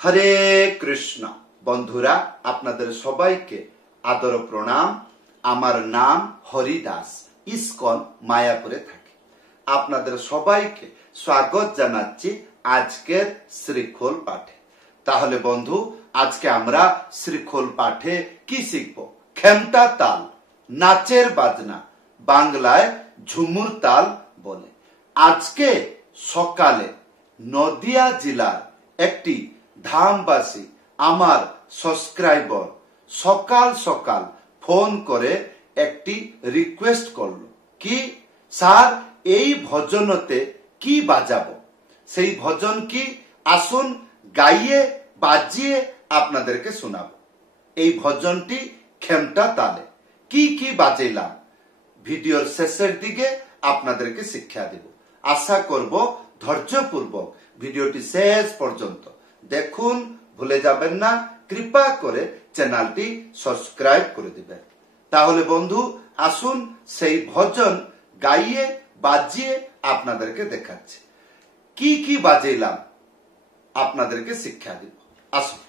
হরে কৃষ্ণ। বন্ধুরা, আপনাদের সবাইকে আদর প্রণাম। আমার নাম হরিদাস, ইসকন মায়াপুরে থাকি। আপনাদের সবাইকে স্বাগত জানাচ্ছি আজকের শ্রীখোল পাঠে। তাহলে বন্ধু, আজকে আমরা শ্রীখোল পাঠে কি শিখব? খেমটা তাল, নাচের বাজনা, বাংলায় ঝুমুর তাল বলে। আজকে সকালে নদিয়া জেলার একটি ধামবাসী আমার সাবস্ক্রাইবার সকাল সকাল ফোন করে একটি রিকোয়েস্ট করলো, কি স্যার এই ভজনতে কি বাজাবো? সেই ভজন কি? আসুন গাইয়ে বাজিয়ে আপনাদেরকে শোনাবো। এই ভজনটি খেমটা তালে। কি কি বাজাইলাম ভিডিওর শেষের দিকে আপনাদেরকে শিক্ষা দেব। আশা করব ধৈর্যপূর্বক ভিডিওটি শেষ পর্যন্ত দেখুন, ভুলে যাবেন না। কৃপা করে চ্যানেলটি সাবস্ক্রাইব করে দিবেন। তাহলে বন্ধু, আসুন সেই ভজন গাইয়ে বাজিয়ে আপনাদেরকে দেখাচ্ছি। কি কি বাজাইলাম আপনাদেরকে শিক্ষা দিব। আসুন।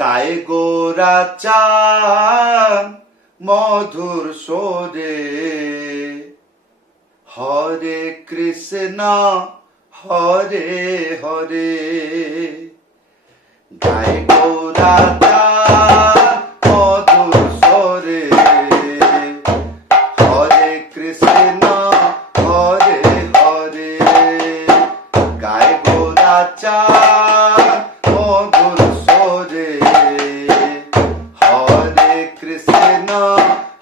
গায়ে গোরা চান মধুর সোরে, হরে কৃষ্ণ হরে হরে। গায়ে গোরা চান মধুর সোরে, হরে কৃষ্ণ হরে হরে। গায়ে গোরা চান মধুর সোরে, হরে কৃষ্ণ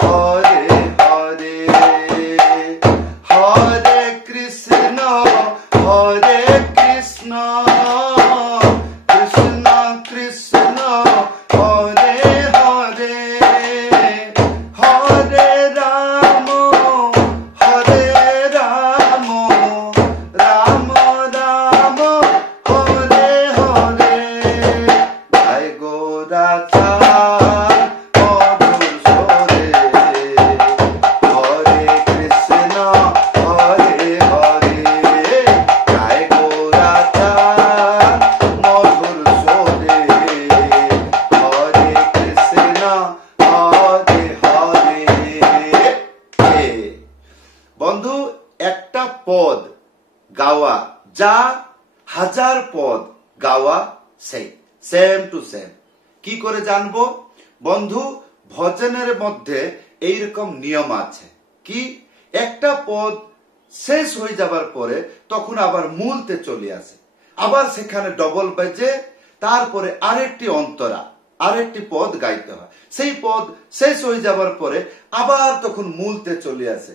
হরে হরে। হরে কৃষ্ণ হরে কৃষ্ণ, কৃষ্ণ কৃষ্ণ হরে হরে। হরে রাম হরে রাম, রাম রাম হরে হরে। গায়ে গোরা চান মধুর সোরে, হরে কৃষ্ণ হরে হরে। গায়ে গোরা চান মধুর সোরে, হরে কৃষ্ণ হরে হরে। বন্ধু, একটা পদ গাওয়া যা হাজার পদ গাওয়া সেই সেম টু সেম। কি করে জানবো? বন্ধু, ভজনের মধ্যে এইরকম নিয়ম আছে। কি? একটা পদ শেষ হয়ে যাবার পরে তখন আবার মূলতে চলে আসে, আবার সেখানে ডবল বাজে, তারপরে আরেকটি অন্তরা আরেকটি পদ গাইতে হয়। সেই পদ শেষ হয়ে যাবার পরে আবার তখন মূলতে চলে আসে,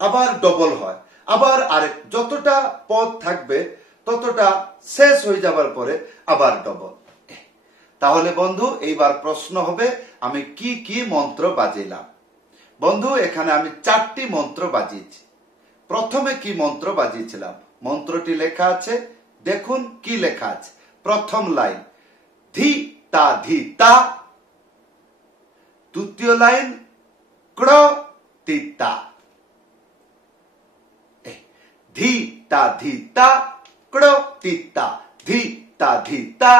আবার ডবল হয়, আবার আরেক যতটা পদ থাকবে ততটা শেষ হয়ে যাবার পরে আবার ডবল। তাহলে বন্ধু, এইবার প্রশ্ন হবে আমি কি কি মন্ত্র বাজিলাম। বন্ধু, এখানে আমি 4টি মন্ত্র বাজিয়েছি। প্রথমে কি মন্ত্র বাজিয়েছিলাম? মন্ত্রটি লেখা আছে, দেখুন কি লেখা আছে। প্রথম লাইন ধি তা ধি তা, দ্বিতীয় লাইন ক্র তি তা। ধি তা ধি তা ক্র তি তা, ধি তা ধি তা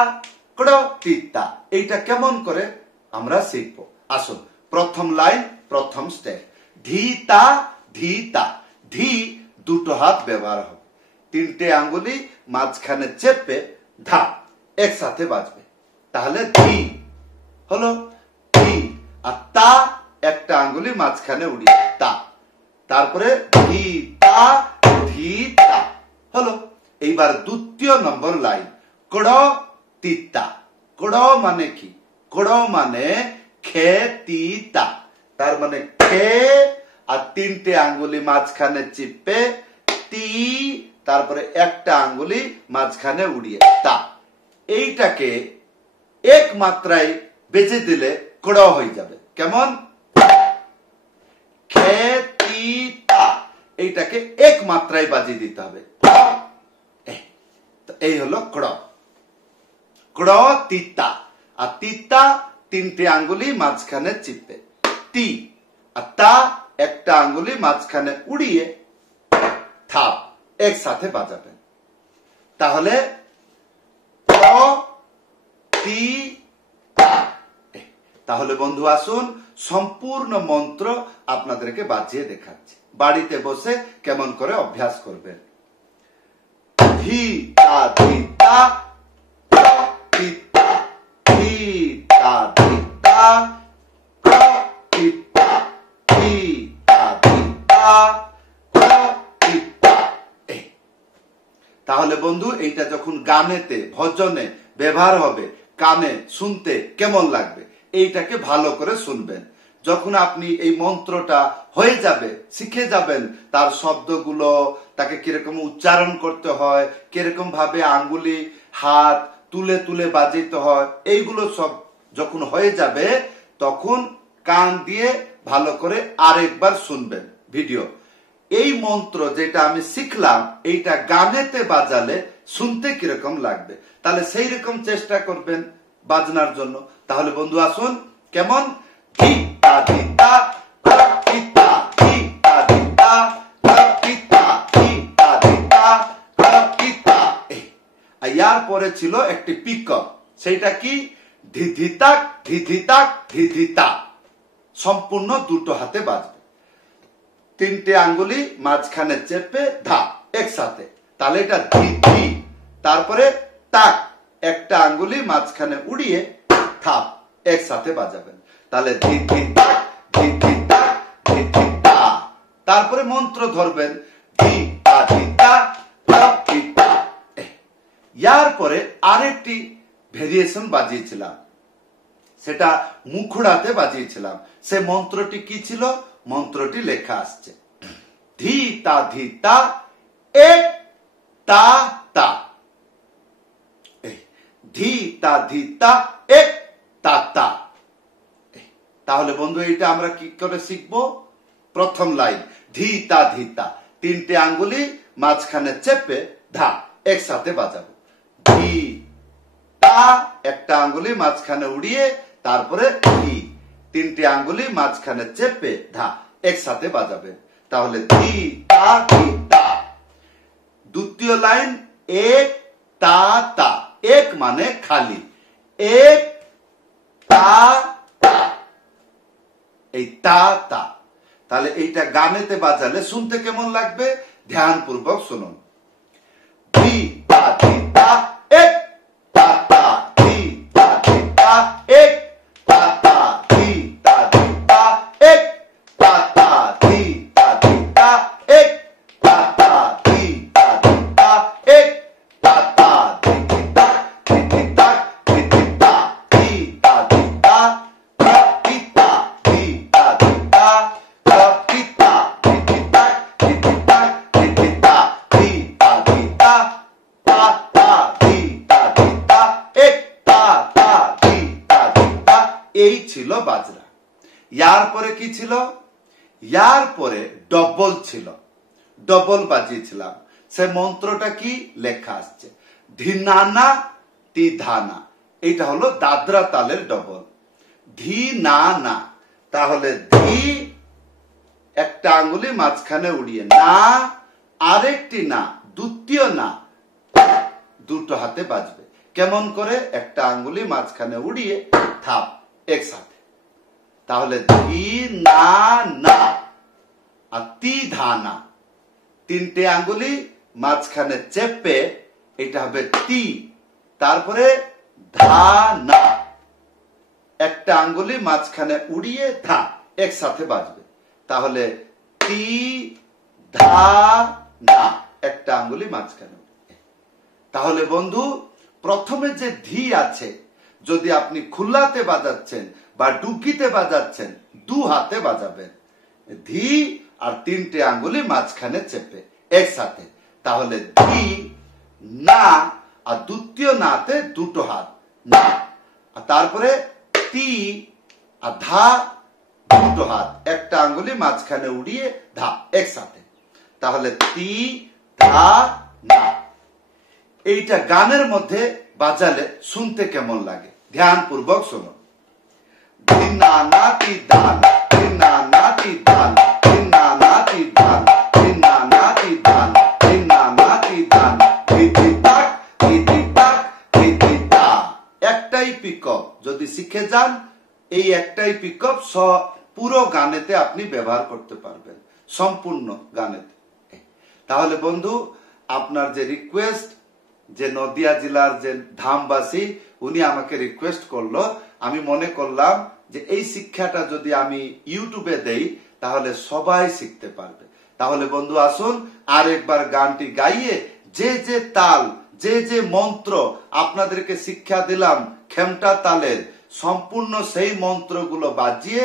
ক্র তি তা। এইটা কেমন করে আমরা শিখবো? আসুন, প্রথম লাইন প্রথম স্টেপ। ধি তা ধি তা। ধি দুটো হাত ব্যবহার হবে, 3টে আঙ্গুলি মাঝখানে চেপে ধা একসাথে বাজবে। তাহলে ধি হলো ধি, আর তা একটা আঙ্গুলি মাঝখানে উড়িয়ে তা, তারপরে ধি তা ধি তা হলো। এইবার দ্বিতীয় নম্বর লাইন ক্র তি তা। ক্র মানে কি? ক্র মানে খে তি তা। তার মানে খে আর 3টে আঙ্গুলি মাঝখানে চিপে তি, তারপরে একটা আঙ্গুলি মাঝখানে উড়িয়ে তা। এইটাকে এক মাত্রায় বেজে দিলে ক্র হয়ে যাবে। কেমন? খে তি তা। এইটাকে এক মাত্রায় বাজিয়ে দিতে হবে। এই হলো ক্র। ক্র তিতা। আর তিতা 3টে আঙ্গুলি মাঝখানে চিপে তি, আর তা একটা আঙ্গুলি মাঝখানে উড়িয়ে থাপ একসাথে বাজাবেন। তাহলে তাহলে বন্ধু আসুন সম্পূর্ণ মন্ত্র আপনাদেরকে বাজিয়ে দেখাচ্ছি, বাড়িতে বসে কেমন করে অভ্যাস করবেন। ধি তা ধি তা তি তা, ধি তা ধি তা তি তা, ধি তা ধি তা তি তা। তাহলে বন্ধু এইটা যখন গানেতে ভজনে ব্যবহার হবে, কানে শুনতে কেমন লাগবে এইটাকে ভালো করে শুনবেন। যখন আপনি এই মন্ত্রটা হয়ে যাবে, শিখে যাবেন, তার শব্দগুলো, তাকে কিরকম উচ্চারণ করতে হয়, কিরকম ভাবে আঙ্গুলি হাত তুলে তুলে বাজাইতে হয়, এইগুলো সব যখন হয়ে যাবে তখন কান দিয়ে ভালো করে আরেকবার শুনবেন ভিডিও। এই মন্ত্র যেটা আমি শিখলাম এইটা গানেতে বাজালে শুনতে কিরকম লাগবে, তাহলে সেই রকম চেষ্টা করবেন বাজনার জন্য। তাহলে বন্ধু আসুন কেমন, ধি তা ধি তা তি তা, ধি তা ধি তা তি তা, ধি তা ধি তা তি তা। ইয়ার পরে ছিল একটি পিকআপ, সেইটা কি, ধি ধি তাক ধি ধি তাক ধি ধি তা, সম্পূর্ণ দুটো হাতে বাজবে, তিনটে আঙ্গুলি মাঝখানে চেপে ধা একসাথে, তাহলে এটা ধি ধি। তারপরে তাক, একটা আঙ্গুলি মাঝখানে উড়িয়ে থাপ একসাথে বাজাবেন, তাহলে ধি ধি তাক ধি ধি তাক ধি ধি তা। তারপরে মন্ত্র ধরবেন ধি তা ধি তা তি তা। ইয়ার পরে আরেকটি ভেরিয়েশন বাজিয়েছিলাম, সেটা মুখড়াতে বাজিয়েছিলাম। সে মন্ত্রটি কি ছিল, মন্ত্রটি লেখা আসছে, ধি তা ধি তা এক তা তা, ধি তা ধি তা এক তা তা। তাহলে বন্ধু এটা আমরা কি করে শিখবো, প্রথম লাইন ধি তা ধি তা, তিনটে আঙ্গুলি মাঝখানে চেপে ধা একসাথে বাজাবো, ধি তা, একটা আঙ্গুলি মাঝখানে উড়িয়ে, তারপরে ধি, তিনটে আঙ্গুলি মাঝখানে চেপে ধা একসাথে বাজাবেন, তাহলে ধি তা ধি তা। দ্বিতীয় লাইন এক তা তা, এক মানে খালি, এক তা তা, এই তা তা। তাহলে এইটা গানেতে বাজালে শুনতে কেমন লাগবে, ধ্যান পূর্বক শুনুন। ধি তা ধি তা এক তা তা, ধি তা ধি তা এক তা তা, ধি তা ধি তা এক তা তা, ধি তা ধি তা এক তা তা, ধি তা ধি তা এক তা তা, ধি ধি তা ধি ধি তা ধি ধি তা, ধি তা ধি তা তি তা, ধি তা ধি তা তি তা, ধি ধি তা ধি ধি তা ধি ধি তা, ধি তা ধি তা তা তা, ধি তা ধি তা এক তা তা, ধি তা ধি তা। এই ছিল বাজরা। ইয়ার পরে কি ছিল, ইয়ার পরে ডবল ছিল, ডবল বাজিয়েছিলাম। সে মন্ত্রটা কি লেখা আসছে, ধিনানা তি ধানা, এটা হলো দাদরা তালের ডবল, ধি না না, তাহলে ধি, একটা আঙ্গুলি মাঝখানে উড়িয়ে না, আরেকটি না, দ্বিতীয় না, দুটো হাতে বাজবে কেমন করে, একটা আঙ্গুলি মাঝখানে উড়িয়ে থাপ একসাথে, তাহলে ধি না না আর তি ধানা, তিনটে আঙ্গুলি মাঝখানে চেপে এটা হবে তি, তারপরে ধা না, একটা আঙ্গুলি মাঝখানে উড়িয়ে ধা একসাথে বাজবে, তাহলে তি ধা না, একটা আঙ্গুলি মাঝখানে। তাহলে বন্ধু প্রথমে যে ধি আছে, যদি আপনি খুল্লাতে বাজাচ্ছেন বা ডুগিতে বাজাচ্ছেন, দু হাতে বাজাবেন, ধি আর তিনটে আঙ্গুলি মাঝখানে চেপে একসাথে, তাহলে ধি না, আর দ্বিতীয় নাতে দুটো হাত না, আর তারপরে তি আর ধা দুটো হাত, একটা আঙ্গুলি মাঝখানে উড়িয়ে ধা একসাথে, তাহলে তি ধা না। এইটা গানের মধ্যে বাজালে শুনতে কেমন লাগে, ধ্যান পূর্বক শুনুন। ধিনা না তি ধানা, ধিনা না তি ধানা, ধিনা না তি ধানা, ধিনা না তি ধানা, ধিনা না তি ধানা, ধি ধি তাক ধি ধি তাক ধি ধি তা। একটাই পিকআপ, যদি শিখে যান এই একটাই পিকআপ পুরো গানেতে আপনি ব্যবহার করতে পারবেন, সম্পূর্ণ গানেতে। তাহলে বন্ধু, আপনার যে রিকোয়েস্ট, যে নদিয়া জেলার যে ধামবাসী, উনি আমাকে রিকোয়েস্ট করলো, আমি মনে করলাম যে এই শিক্ষাটা যদি আমি ইউটিউবে দেই তাহলে সবাই শিখতে পারবে। তাহলে বন্ধু আসুন আরেকবার গানটি গাইয়ে যে যে তাল, যে যে মন্ত্র আপনাদেরকে শিক্ষা দিলাম খেমটা তালের, সম্পূর্ণ সেই মন্ত্রগুলো বাজিয়ে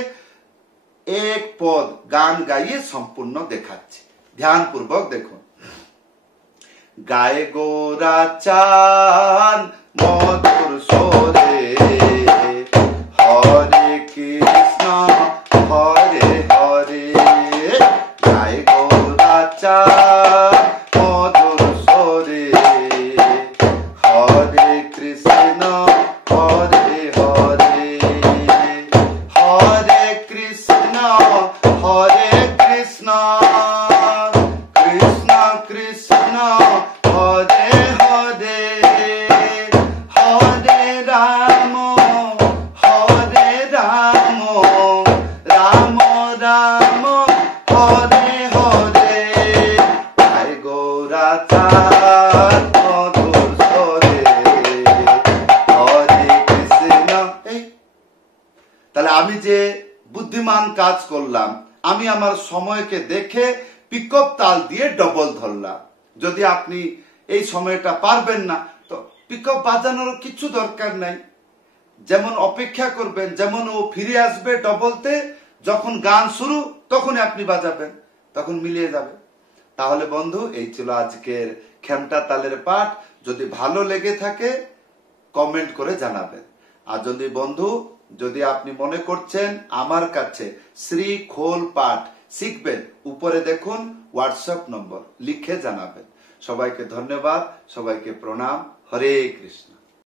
এক পদ গান গাইয়ে সম্পূর্ণ দেখাচ্ছি। ধ্যানপূর্বক দেখুন। গায়ে গোরা চান মধুর সুরে, হরে কৃষ্ণ হরে হরে। গায়ে গোরা চান মধুর সুরে, হরে কৃষ্ণ হরে হরে। হরে কৃষ্ণ হরে কৃষ্ণ, কৃষ্ণ কৃষ্ণ হরে হরে। হরে রাম হরে রাম, রাম রাম হরে হরে। গায়ে গোরা চান মধুর সুরে, হরে কৃষ্ণ। তাহলে আমি যে বুদ্ধিমান কাজ করলাম, আমি আমার সময়কে দেখে পিকআপ তাল দিয়ে ডবল ধরলাম। যদি আপনি এই সময়টা পারবেন না, তো পিকআপ বাজানোর কিছু দরকার নাই, যেমন অপেক্ষা করবেন, যেমন ও ফিরে আসবে ডবলতে, যখন গান শুরু তখনই আপনি বাজাবেন, তখন মিলিয়ে যাবে। তাহলে বন্ধু, এই ছিল আজকের খেমটা তালের পাঠ। যদি ভালো লেগে থাকে কমেন্ট করে জানাবেন। আর যদি বন্ধু, যদি আপনি মনে করছেন আমার কাছে শ্রী খোল পাঠ শিখবেন, উপরে দেখুন হোয়াটসঅ্যাপ নম্বর, লিখে জানাবেন। সবাইকে ধন্যবাদ, সবাইকে প্রণাম। হরে কৃষ্ণ।